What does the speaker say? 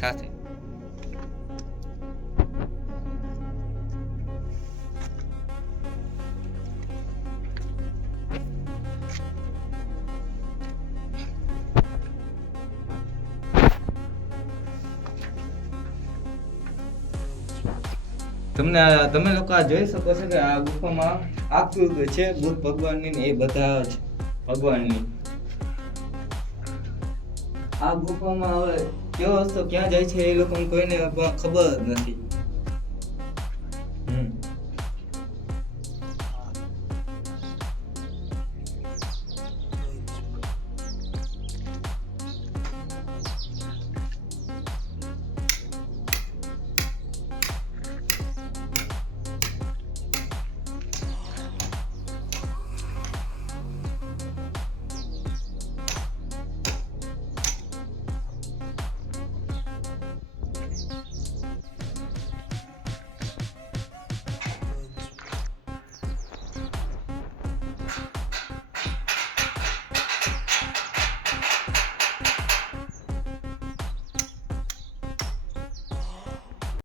સાથે. તમે લોકો આ જોઈ શકો છો કે આ ગુફામાં આકૃતિ છે બુદ્ધ ભગવાનની ને એ બધા જ ભગવાનની. આ ગુફામાં હવે કેવો રસ્તો ક્યાં જાય છે એ લોકોને કોઈને ખબર જ નથી.